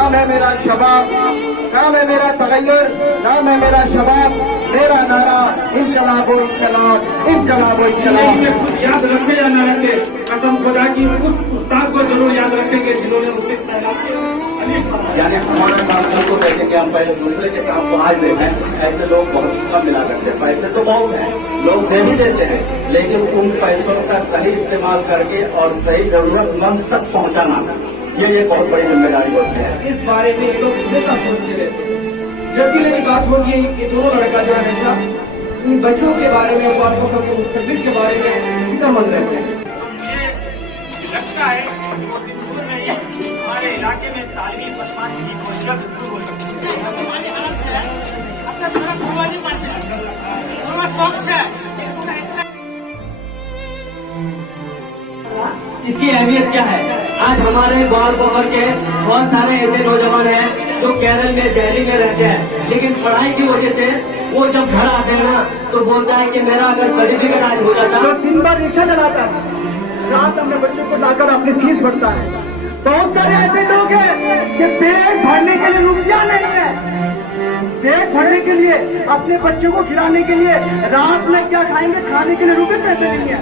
नाम है मेरा शबाब, नाम है मेरा तगय्युर, नाम है मेरा शबाब, मेरा नारा इनकलाबो इनकलाब, इनकलाबो इनकलाब। कुछ याद रखे या न रखे, कसम खुदा की उस उस्ताद को जरूर याद रखेंगे जिन्होंने मुझसे यानी हमारे बातों को देखेंगे हम पहले दूसरे के काम को आज देखें। ऐसे लोग बहुत कम मिला करते हैं, पैसे तो बहुत हैं, लोग दे भी देते हैं, लेकिन उन पैसों का सही इस्तेमाल करके और सही जरूरतमंद तक पहुंचाना, ये बहुत बड़ी जिम्मेदारी होती है। इस बारे में लोग हमेशा सोचते रहते हैं। जब भी मेरी बात होती है कि दोनों लड़का जो है हमेशा इन बच्चों के बारे में, बातों के मुस्तकबिल के बारे में फिक्र मंद रहते हैं। लगता है हमारे इलाके में तालीमी पसमानी की बहुत जल्द दूर हो सकती है। अपना छोटा भगवानी पढ़ते हैं, शौक है। इसकी अहमियत क्या है? आज हमारे ग्वाल पोखर के बहुत सारे ऐसे नौजवान हैं जो केरल में, दिल्ली में रहते हैं, लेकिन पढ़ाई की वजह से वो जब घर आते हैं ना तो बोलता है कि मेरा अगर सर्टिफिकेट आज हो जाता। तो दिन भर रिक्शा चलाता है, रात अपने बच्चों को लाकर अपनी फीस भरता है। बहुत सारे ऐसे लोग हैं कि पेट भरने के लिए रुपया नहीं है, पेट भरने के लिए, अपने बच्चों को खिलाने के लिए, रात में क्या खाएंगे खाने के लिए रुपए पैसे नहीं है,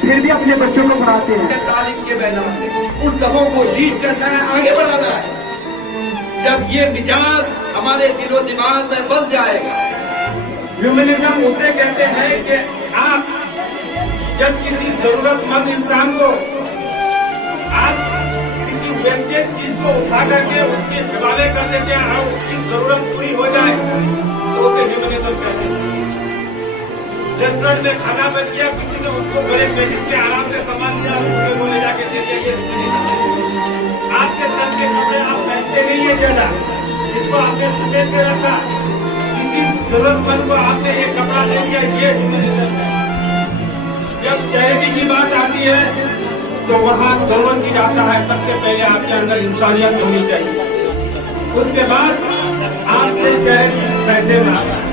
फिर भी अपने बच्चों को पढ़ाते हैं। तालीम के मैदान उन सबों को लीड करना है, आगे बढ़ाना है। जब ये मिजाज हमारे दिलो दिमाग में बस जाएगा। ह्यूमनिज्म उसे कहते हैं कि आप जब किसी जरूरतमंद इंसान को, आप किसी वेस्टेज चीज को उठा करके उसके हवाले कर देते हैं और उसकी जरूरत पूरी हो जाए तो उसे ह्यूमनिज्म कहते हैं। रेस्टोरेंट में खाना बच गया, किसी ने उसको बड़े बेनिक से आराम से सामान लिया, उसके बोले जाके दे दिया, ये ह्यूमनिज्म। आपके तरह के कपड़े आप पहनते नहीं है ज्यादा, जिसको आपने सफेद में रखा, किसी जरूरतमंद को आपने एक कपड़ा दे दिया, ये ह्यूमनिज्म है। जब चैरिटी की बात आती है तो वहाँ दोनों की जाता है, सबसे पहले आपके अंदर इंसानियत होनी चाहिए, उसके बाद आपसे चैरिटी पैसे मांग रहा है,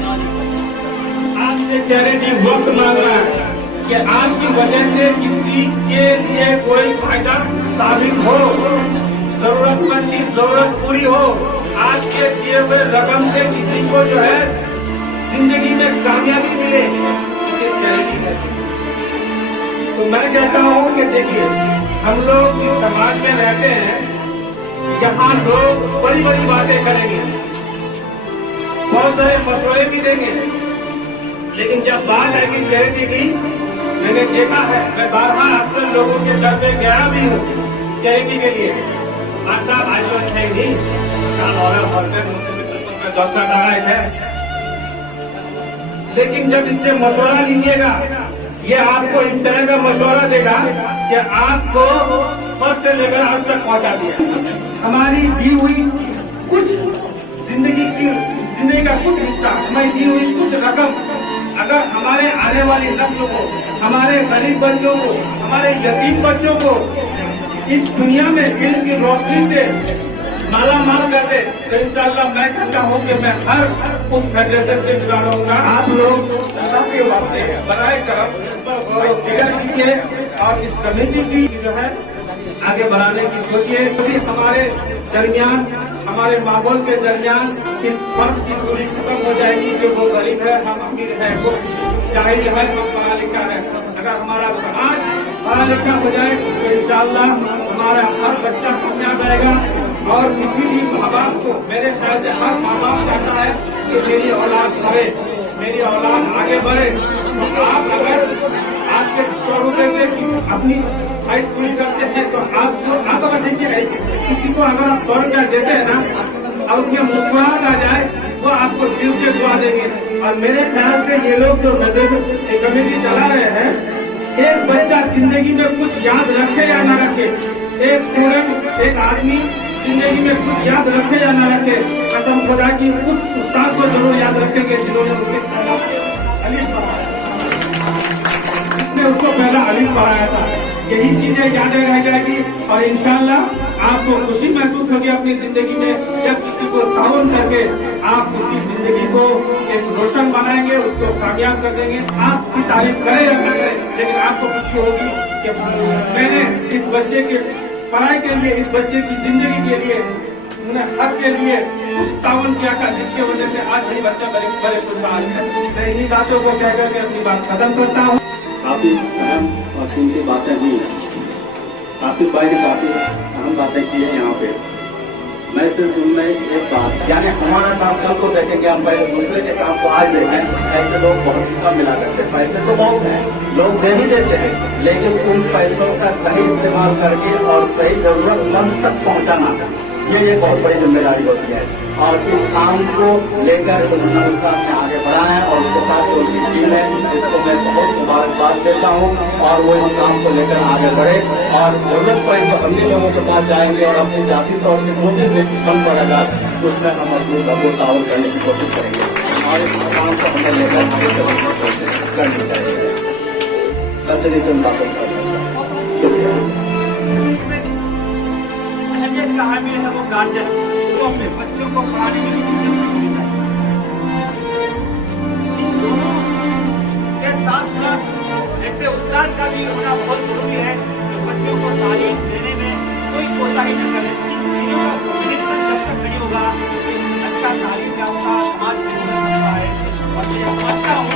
आपसे चैरिटी वक्त मांग रहा है कि आपकी वजह से किसी के लिए कोई फायदा साबित हो, जरूरतमंद की जरूरत पूरी हो, आपके दिए हुए रकम से किसी को जो है जिंदगी में कामयाबी मिले, इसे चैरिटी कहते हैं। तो मैं कहता हूँ कि देखिए, हम लोग जिस समाज में रहते हैं, यहाँ लोग बड़ी बड़ी बातें करेंगे, बहुत सारे मशवरे भी देंगे, लेकिन जब बात आएगी चैरिटी की, मैंने देखा है, मैं बारहा अक्सर लोगों के घर पे गया भी हूँ चैरिटी के लिए। साहब आज तो अच्छा ही नहीं, लेकिन जब इससे मशवरा लीजिएगा, ये आपको इस तरह का मशवरा देगा कि आपको फर्स्ट से लेकर आज तक पहुंचा दिया। हमारी दी हुई कुछ जिंदगी का कुछ हिस्सा, हमारी दी हुई कुछ रकम अगर हमारे आने वाली नस्ल को, हमारे गरीब बच्चों को, हमारे यतीम बच्चों को इस दुनिया में इल्म की रोशनी से माला माल कर दे, तो इंशाअल्लाह मैं कहता हूँ कि मैं हर उस फेडरेशन से जुड़ा रहूंगा। आप लोग बनाए करम कीजिए और इस कमेटी की जो है आगे बढ़ाने की सोचिए। क्योंकि हमारे दरमियान, हमारे माहौल के दरमियान इस फर्क की दूरी खत्म हो जाएगी कि वो गरीब है, हम अमीर है, वो जाहिर है, हम पढ़ा लिखा है। अगर हमारा समाज पढ़ा लिखा हो जाए तो इंशाअल्लाह हमारा हर बच्चा कामयाब आएगा। और किसी भी माँ बाप को, मेरे ख्याल से हर माँ बाप चाहता है कि मेरी औलाद पढ़े, मेरी औलाद आगे बढ़े। तो आप अगर आपके 100 रुपए से अपनी ख्वाहिश पूरी करते हैं तो आप अगर देखिए, किसी को अगर आप 100 रुपया देते हैं ना, अब उसमें मुस्कुराहट आ जाए, वो आपको दिल से दुआ देंगे। और मेरे ख्याल से ये लोग जो कमेटी चला रहे हैं, एक बच्चा जिंदगी में कुछ याद रखे या न रखे, एक स्टूडेंट, एक आदमी जिंदगी में कुछ याद रखे या न रखे, कसम खुदा की उस उस्ताद को जरूर याद रखेंगे जिन्होंने उसके अलीफ पढ़ाया, इसने उसको पहला अलीफ पढ़ाया था। यही चीजें यादें रह जाएगी और इंशाअल्लाह आपको खुशी महसूस होगी अपनी जिंदगी में, जब किसी को ताउन करके आप उसकी जिंदगी को एक रोशन बनाएंगे, उसको कामयाब कर देंगे। आपकी तारीफ करें या न करें, लेकिन आपको खुशी होगी कि मैंने इस बच्चे के पढ़ाई के लिए, इस बच्चे की जिंदगी के लिए उन्होंने हक के लिए कुछ तावन किया था, जिसकी वजह से आज मेरी बच्चा बड़े खुशहाल है। मैं इन्हीं बातों को कहकर के अपनी बात खत्म करता हूँ। काफी अहम और कीमती बातें हुई। आसिफ भाई ने काफी अहम बातें की है यहाँ पे। मैं सिर्फ उनमें एक बात, यानी हमारा काम कल को देखेंगे, हम पहले दूसरे के काम को आज देखें। ऐसे लोग बहुत कम मिला करते हैं। पैसे तो बहुत हैं, लोग दे ही देते हैं, लेकिन उन पैसों का सही इस्तेमाल करके और सही जरूरतमंद तक पहुँचाना, ये बहुत बड़ी जिम्मेदारी होती है। और इस काम को लेकर उन्होंने उत्साह से आगे बढ़ा है और उसके साथ जो उनकी टीम है, जिसको मैं बहुत मुबारकबाद देता हूँ। और वो इस काम को लेकर आगे बढ़े और जरूरत पड़े तो हम ही लोगों के पास जाएंगे और अपनी जाति तौर पर जो भी कम पड़ेगा उसमें हम अपनी को ताउन करने की कोशिश करेंगे और इस काम को हमें लेकर आगे बढ़ने की कोशिश करनी चाहिए। बस इन्हीं चंद बातों का शुक्रिया। अहमियत का हामिल है वो गार्जियन, जिसको अपने बच्चों को पढ़ाने में भी दिलचस्पी होनी चाहिए। इन दोनों के साथ साथ ऐसे उस्ताद का भी होना बहुत जरूरी है जो बच्चों को तालीम देने में कोई कोताही न करे। जब तक नहीं होगा अच्छा तालीम याफ्ता समाज में हो सकता है। और मैं समझता हूँ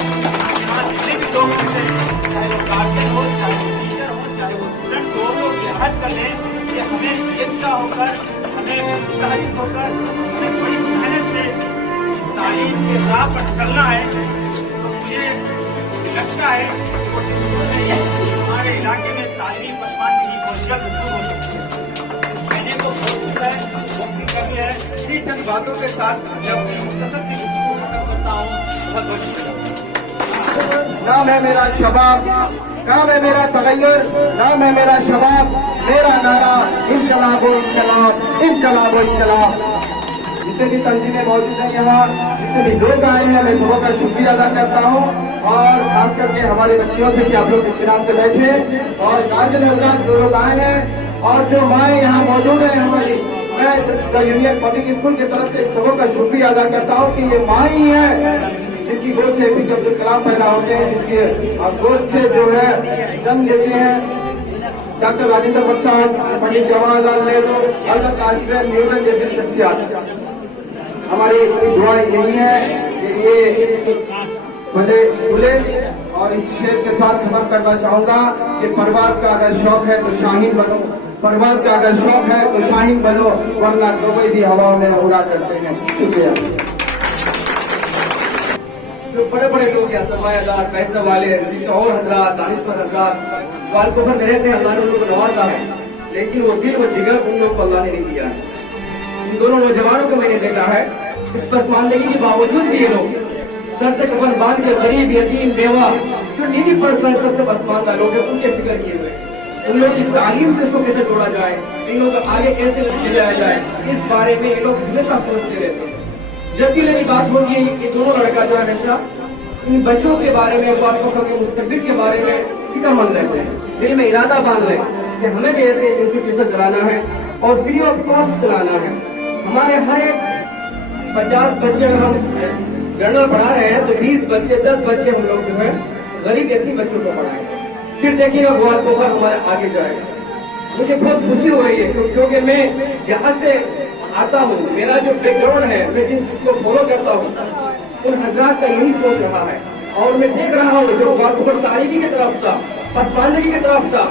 यहाँ जितने भी लोग होते हैं, चाहे वो गार्जियन हो, चाहे वो टीचर हो, चाहे वो स्टूडेंट हो, लोग ये हद कर लें कि हमें एकता होकर, हमें मुतहरिक होकर, हमें बड़ी मेहनत से इस तालीम के राह पर चलना है। तो मुझे लगता है कि वो हमारे इलाके में तालीमी पसमानदगी की बहुत जल्द दूर हो सकती है। कहने को बहुत कुछ है, वक्त की कमी है। इसी चंद बातों के साथ जब मैं मुख्तसर की गुफ्तगू खत्म करता हूँ, बहुत बहुत शुक्रिया। नाम है मेरा शबाब, नाम है मेरा तगय्युर, नाम है मेरा शबाब, मेरा नारा इनकलाबो इनकलाब, इनकलाबो इनकलाब। जितने भी तंजीमें मौजूद हैं यहाँ, जितने भी लोग आए हैं, मैं सबका शुक्रिया अदा करता हूँ। और खास करके हमारी बच्चियों से कि आप लोग इत्मीनान से बैठे और गार्जियन हजरात जो लोग आए हैं और जो माएँ यहाँ मौजूद है हमारी, मैं द यूनियन पब्लिक स्कूल की तरफ से सबका शुक्रिया अदा करता हूँ कि ये माँ ही है जिनकी गोद से APJ अब्दुल कलाम पैदा होते हैं, जिसके गोद से जो है जन्म लेते हैं doctor Rajendra Prasad, Pandit Jawaharlal Nehru, Albert Einstein, Newton जैसे शख्सियत। हमारी दुआएं यही है कि ये बड़े खुले। और इस शेर के साथ खत्म करना चाहूंगा कि परवाज का अगर शौक है तो शाहीन बनो, परवाज का अगर शौक है तो शाहीन बनो, वरना दुबई भी हवाओं में उड़ा करते हैं। शुक्रिया। जो बड़े बड़े लोग या सरमायादार पैसे वाले और हजरात दानिश्वर हजरात वालकोफर में रहते हैं, अल्लाह ने उनको नवाजा है, लेकिन वो दिल वो जिगर उन लोग को अल्लाह ने नहीं दिया है। इन दोनों नौजवानों को मैंने देखा है, इस पसमानदगी के बावजूद भी ये लोग सर से कफन बांध के गरीब यतीम बेवा जो नीडी पर सबसे पसमानदा लोग हैं उनके फिक्र किए हुए, उन लोगों की तालीम से इसको कैसे जोड़ा जाए, इन लोगों को आगे कैसे ले जाया जाए, इस बारे में ये लोग हमेशा सोचते रहते हैं। जब भी मेरी बात होगी ये दोनों लड़का जो हमेशा इन बच्चों के बारे में, वालकोफर के मुस्तकबिल के बारे में फिक्रमंद रहते हैं। दिल में इरादा बांध लें कि हमें भी ऐसे इंस्टीट्यूशन चलाना है और फ्री ऑफ कॉस्ट चलाना है। हमारे हर एक 50 बच्चे अगर हम जनरल पढ़ा रहे हैं तो 20 बच्चे 10 बच्चे हम लोग जो है गरीब यतीम बच्चों को पढ़ाएंगे। फिर देखिएगा वालकोफर हमारे आगे जाएगा। मुझे बहुत खुशी हो रही है क्योंकि मैं यहाँ से आता हूँ, मेरा जो बैकग्राउंड है, मैं जिसको फॉलो करता हूँ उन हजरात का यही सोच रहा है। और मैं देख रहा हूँ जो वालकोफर तालीमी की तरफ था, पसमानदगी की तरफ था,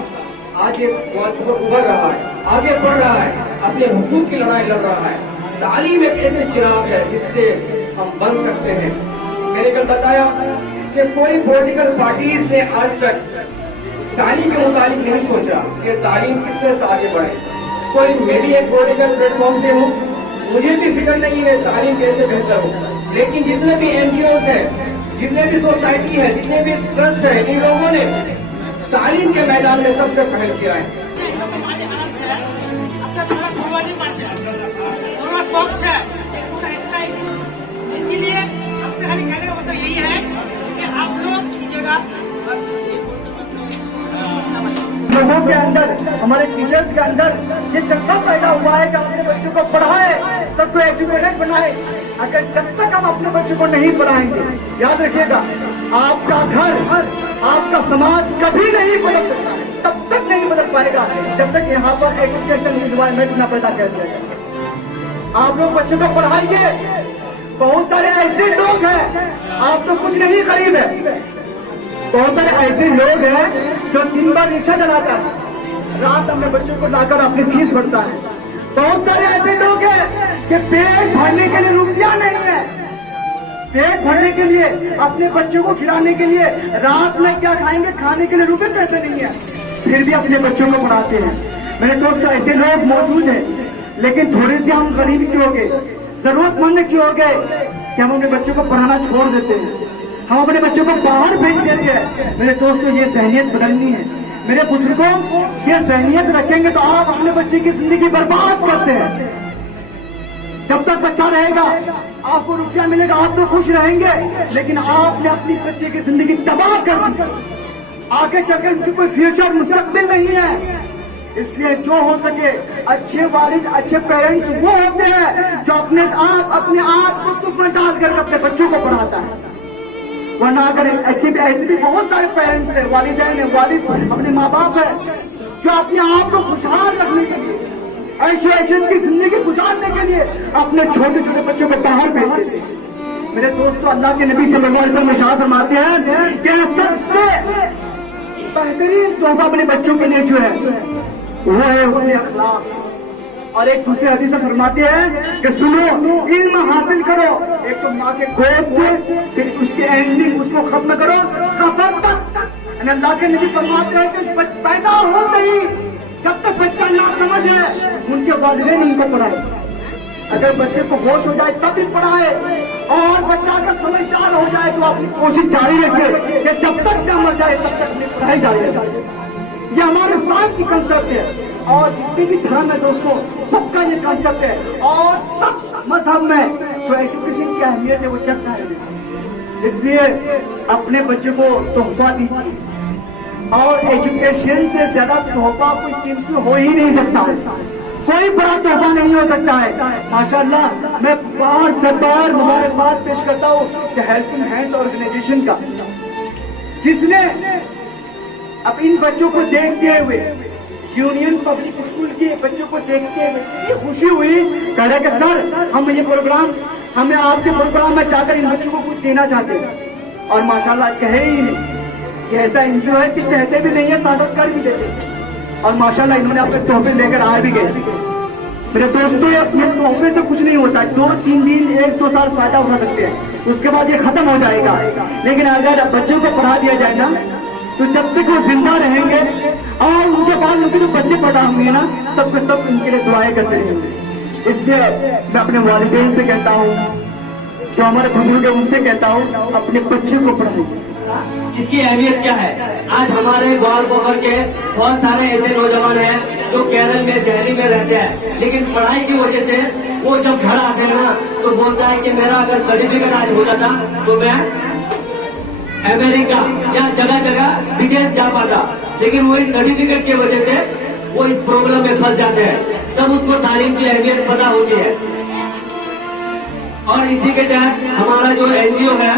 आज ये वालकोफर उभर रहा है, आगे बढ़ रहा है, अपने हुकूक की लड़ाई लड़ रहा है। तालीम एक ऐसे चिराग है जिससे हम बन सकते हैं। मैंने कल बताया कि कोई पॉलिटिकल पार्टीज ने आज तक तालीम के मुतालिक नहीं सोचा कि तालीम किस तरह से आगे बढ़े। कोई मैं भी एक पॉलिटिकल प्लेटफॉर्म से हूँ, मुझे भी फिक्र नहीं है तालीम कैसे बेहतर हो, लेकिन जितने भी NGOs है, जितने भी सोसाइटी है, जितने भी ट्रस्ट है, इन लोगों ने तालीम के मैदान में सबसे पहल किया है। शौक है इसीलिए हमसे खाली कहने का मतलब यही है कि आप लोग कीजिएगा। बस लोगों के अंदर, हमारे टीचर्स के अंदर ये जज्बा पैदा हुआ है कि अपने बच्चों को पढ़ाए, सबको एजुकेटेड बनाए। अगर जब तक हम अपने बच्चों को नहीं पढ़ाएंगे, याद रखिएगा, आपका घर, आपका समाज कभी नहीं बदल सकता, तब तक नहीं बदल पाएगा जब तक यहाँ पर एजुकेशन इन्वायरमेंट न पैदा कर दिया जाए। आप लोग बच्चों को पढ़ाइए। बहुत सारे ऐसे लोग हैं, आप तो कुछ नहीं करीब है, बहुत सारे ऐसे लोग हैं जो दिन भर रिक्शा चलाता है, रात अपने बच्चों को लाकर अपनी फीस भरता है। बहुत सारे ऐसे लोग हैं कि पेट भरने के लिए रुपया नहीं है, पेट भरने के लिए अपने बच्चों को खिलाने के लिए रात में क्या खाएंगे खाने के लिए रुपए पैसे नहीं है, फिर भी अपने बच्चों को पढ़ाते हैं। मेरे दोस्त ऐसे लोग मौजूद हैं, लेकिन थोड़े से हम गरीब क्यों हो गए, जरूरतमंद क्यों हो गए कि हम अपने बच्चों को पढ़ाना छोड़ देते हैं, हम अपने बच्चों को बाहर भेज देते हैं। मेरे दोस्तों ये जहनियत बदलनी है। मेरे बुजुर्गों ये जहनियत रखेंगे तो आप अपने बच्चे की जिंदगी बर्बाद करते हैं। जब तक बच्चा रहेगा आपको रुपया मिलेगा, आप तो खुश रहेंगे, लेकिन आपने अपनी बच्चे की जिंदगी तबाह कर दी। आगे चलकर उसकी कोई फ्यूचर मुस्तकबिल नहीं है। इसलिए जो हो सके अच्छे वालिद अच्छे पेरेंट्स वो होते हैं जो अपने आप को तुक में डालकर अपने बच्चों को पढ़ाता है। वरना अगर ऐसे भी बहुत सारे पेरेंट्स हैं, वालिदैन हैं, वालिद अपने माँ बाप है जो अपने आप को खुशहाल रखने के लिए ऐशो की जिंदगी गुजारने के लिए अपने छोटे छोटे बच्चों को बाहर भेज देते हैं। मेरे दोस्तों अल्लाह के नबी सल्लल्लाहु अलैहि वसल्लम इरशाद फरमाते हैं कि सबसे बेहतरीन तोहफा अपने बच्चों के लिए जो है वो है उसके अखलाक। और एक दूसरे हदीस में फरमाते हैं कि सुनो इल्म हासिल करो, एक तो माँ के गोद से, फिर उसके एंडिंग उसको खत्म करो कबर तक। अल्लाह के नबी फरमाते हैं कि पैदा होते ही जब तक बच्चा ना समझ है उनके वालिदैन उनको पढ़ाए। अगर बच्चे को होश हो जाए तब भी पढ़ाए, और बच्चा अगर समझदार हो जाए तो अपनी कोशिश जारी रखे कि जब तक क्या मर जाए तब तक अपनी पढ़ाई जारी रखे। ये हमारे इस्लाम की कंसेप्ट है, और जितने भी धर्म है दोस्तों सबका ये कंसेप्ट है, और सब मजहब में जो एजुकेशन की अहमियत है वो चर्चा है। इसलिए अपने बच्चे को तोहफा दीजिए, और एजुकेशन से ज्यादा तोहफा कोई कीमती हो ही नहीं सकता है, कोई बड़ा तोहफा नहीं हो सकता है। माशाअल्लाह मैं बार मुबारकबाद पेश करता हूँ द हेल्पिंग हैंड्स ऑर्गेनाइजेशन का, जिसने अब इन बच्चों को देखते हुए यूनियन पब्लिक स्कूल के बच्चों को देखते हुए ये खुशी हुई, कह रहे कि सर हमें आपके प्रोग्राम में जाकर इन बच्चों को कुछ देना चाहते हैं। और माशाल्लाह कहे ही नहीं, ये ऐसा एनजीओ है कि कहते भी नहीं है, सादत कर भी देते। और माशाल्लाह इन्होंने अपने तोहफे लेकर आ भी गए। मेरे दोस्तों ये तोहफे से कुछ नहीं होता, 2-3 दिन 1-2 साल फायदा उठा सकते हैं, उसके बाद ये खत्म हो जाएगा। लेकिन अगर बच्चों को पढ़ा दिया जाए ना तो जब तक वो जिंदा रहेंगे और उनके बाद उनके जो बच्चे पैदा होंगे ना सबके सब उनके लिए दुआएं करते रहेंगे। इसलिए मैं अपने वालिदैन से कहता हूँ, जो हमारे बुजुर्ग है उनसे कहता हूँ अपने बच्चे को पढ़ाइए। इसकी अहमियत क्या है? आज हमारे ग्वालपोखर के बहुत सारे ऐसे नौजवान हैं जो केरल में दिल्ली में रहते हैं, लेकिन पढ़ाई की वजह से वो जब घर आते हैं ना तो बोलता है कि मेरा अगर सर्टिफिकेट आज हो जाता तो मैं अमेरिका या जगह जगह विदेश जा पाता, लेकिन वो इस सर्टिफिकेट की वजह से वो इस प्रॉब्लम में फंस जाते हैं। तब उसको तालीम की अहमियत पता होती है। और इसी के तहत हमारा जो एनजीओ है,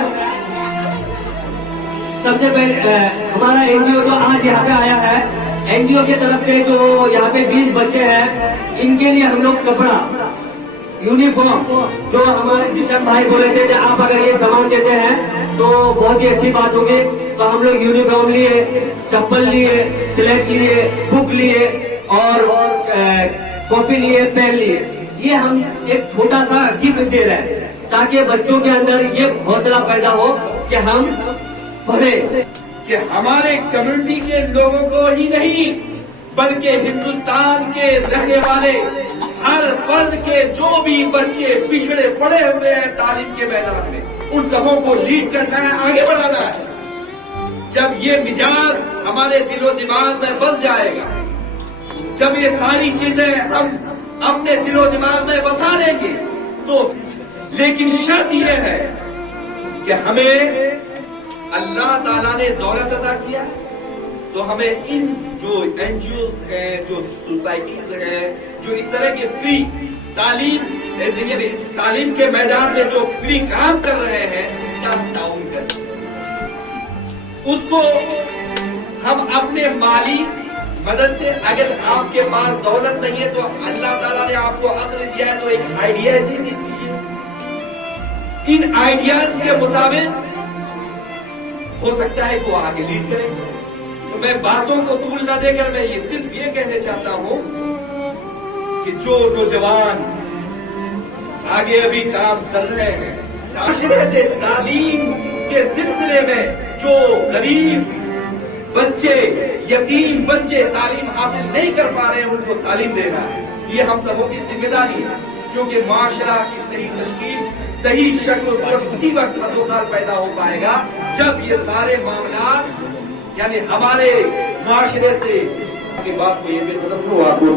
सबसे पहले हमारा एनजीओ जो आज यहाँ पे आया है, एनजीओ की तरफ से जो यहाँ पे 20 बच्चे हैं, इनके लिए हम लोग कपड़ा यूनिफॉर्म, जो हमारे किशन भाई बोले थे कि आप अगर ये सामान देते हैं तो बहुत ही अच्छी बात होगी, तो हम लोग यूनिफॉर्म लिए, चप्पल लिए, स्लेट लिए, बुक लिए और कॉपी लिए, पेन लिए। ये हम एक छोटा सा गिफ्ट दे रहे हैं ताकि बच्चों के अंदर ये हौसला पैदा हो कि हम पढ़े, कि हमारे कम्युनिटी के लोगों को ही नहीं बल्कि हिंदुस्तान के रहने वाले हर फर्द के जो भी बच्चे पिछड़े पड़े हुए हैं तालीम के मैदान में, उन सबों को लीड करना है, आगे बढ़ाना है। जब ये मिजाज हमारे दिलो दिमाग में बस जाएगा, जब ये सारी चीजें हम अपने दिलो दिमाग में बसा लेंगे तो, लेकिन शर्त यह है कि हमें अल्लाह ताला ने दौलत अता किया है, तो हमें इन जो एनजीओज हैं, जो सोसाइटीज हैं, जो इस तरह के फ्री तालीम के मैदान में जो फ्री काम कर रहे हैं, उसका ताउन करें। उसको हम अपने माली मदद से, अगर आपके पास दौलत नहीं है तो अल्लाह ताला ने आपको अक्ल दिया है तो एक आइडियाज ही दीजिए। इन आइडियाज के मुताबिक हो सकता है वो आगे लीड करेंगे। तो मैं बातों को तूल न देकर मैं ये सिर्फ ये कहना चाहता हूं कि जो नौजवान आगे अभी काम कर रहे हैं, माशरे से तालीम के सिलसिले में जो गरीब बच्चे, यतीम बच्चे तालीम हासिल नहीं कर पा रहे हैं, उनको तालीम देना है। ये हम सबों की जिम्मेदारी है, क्योंकि माशरा की सही तश्कील, सही शक्ल सूरत उसी वक्त हदोकाल पैदा हो पाएगा जब ये सारे मामला यानी हमारे माशरे से बात को ये भी आपको